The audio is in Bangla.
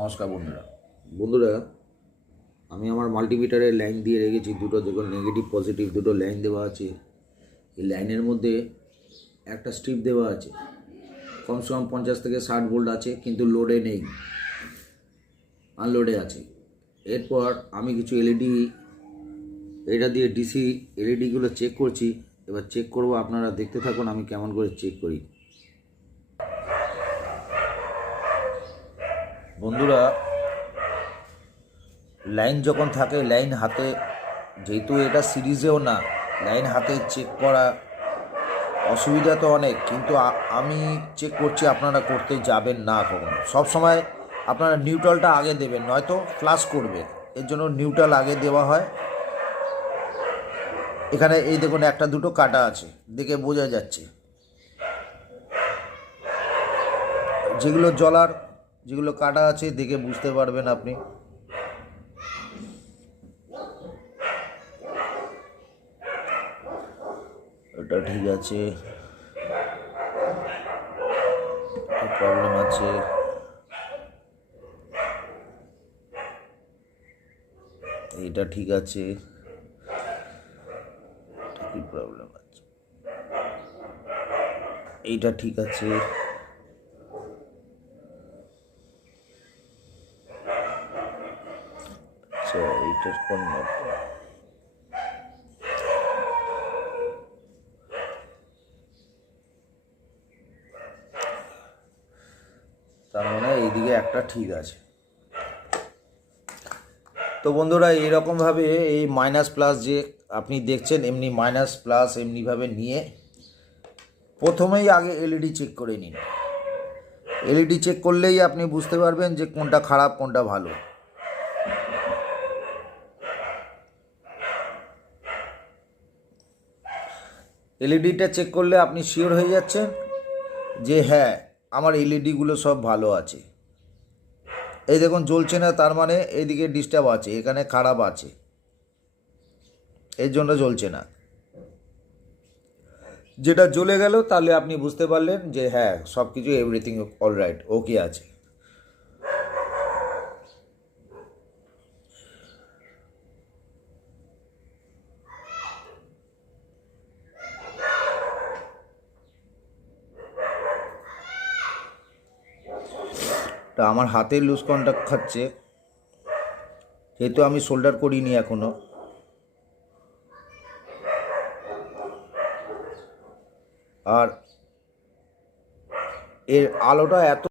নমস্কার বন্ধুরা আমি আমার মাল্টিমিটারের লাইন দিয়ে রেখেছি দুটো, দেখুন নেগেটিভ পজিটিভ দুটো লাইন দেওয়া আছে। এই লাইনের মধ্যে একটা স্ট্রিপ দেওয়া আছে, কমসে কম 50 থেকে 60 ভোল্ট আছে, কিন্তু লোডে নেই, আনলোডে আছে। এরপর আমি কিছু এলইডি এটা দিয়ে ডিসি এলইডিগুলো চেক করছি। এবার চেক করব, আপনারা দেখতে থাকুন আমি কেমন করে চেক করি। বন্ধুরা, লাইন যখন থাকে, লাইন হাতে, যেহেতু এটা সিরিজেও না, লাইন হাতে চেক করা অসুবিধা তো অনেক, কিন্তু আমি চেক করছি, আপনারা করতে যাবেন না কখনো। সবসময় আপনারা নিউট্রালটা আগে দেবেন, নয়তো ফ্লাশ করবে। এর জন্য নিউট্রাল আগে দেওয়া হয়। এখানে এই দেখুন একটা দুটো কাটা আছে, দেখে বোঝা যাচ্ছে। যেগুলো জ্বলার, যেগুলো কাটা আছে দেখে বুঝতে পারবেন আপনি। এটা ঠিক আছে, প্রবলেম আছে, এটা ঠিক আছে, কি প্রবলেম আছে, এইটা ঠিক আছে, আচ্ছা এইটার কোন তার মানে এইদিকে একটা ঠিক আছে। তো বন্ধুরা, এইরকমভাবে এই মাইনাস প্লাস যে আপনি দেখছেন, এমনি মাইনাস প্লাস এমনিভাবে নিয়ে প্রথমেই আগে এলইডি চেক করে নিন। এলইডি চেক করলেই আপনি বুঝতে পারবেন যে কোনটা খারাপ কোনটা ভালো। এলইডিটা চেক করলে আপনি শিওর হয়ে যাচ্ছেন যে হ্যাঁ, আমার এলইডিগুলো সব ভালো আছে। এই দেখুন জ্বলছে না, তার মানে এইদিকে ডিস্টার্ব আছে, এখানে খারাপ আছে, এর জন্য জ্বলছে না। যেটা জ্বলে গেল তাহলে আপনি বুঝতে পারলেন যে হ্যাঁ, সব কিছু এভরিথিং অলরাইট, ওকে আছে। তা আমার হাতে লুজ কন্ট্যাক্ট খাচ্ছে, যেহেতু আমি সোল্ডার করিনি এখনো। আর এর আলোটা এত